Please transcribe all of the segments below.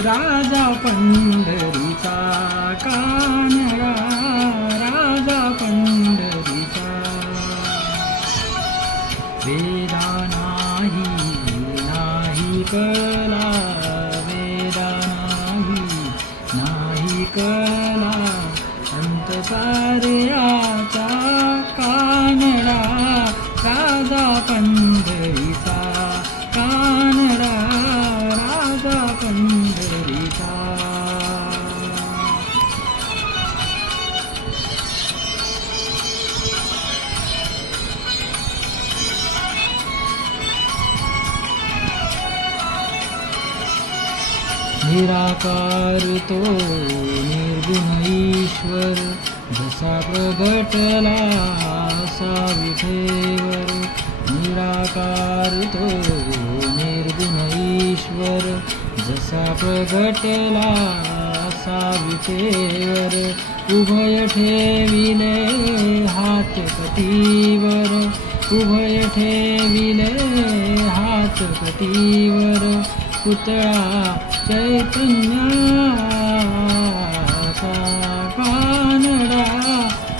राजा पंढरीचा कानडा, राजा पंढरीचा. वेदा नाही कला, वेदा नाही कला, अंत कार्याचा कानडा, राजा पंढरीचा कानडा, राजा पंढरीचा. निराकार तो निर्गुण ईश्वर, जसा प्रगटला असा विठेवर. निराकार तो निर्गुण ईश्वर, जसा प्रगटला असा विठेवर. उभय ठेविले हात कटीवर, उभय ठेविले हात कटीवर. पुतळा चैतन्याचा कानडा,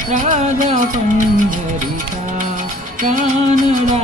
राजा पंढरीचा कानडा,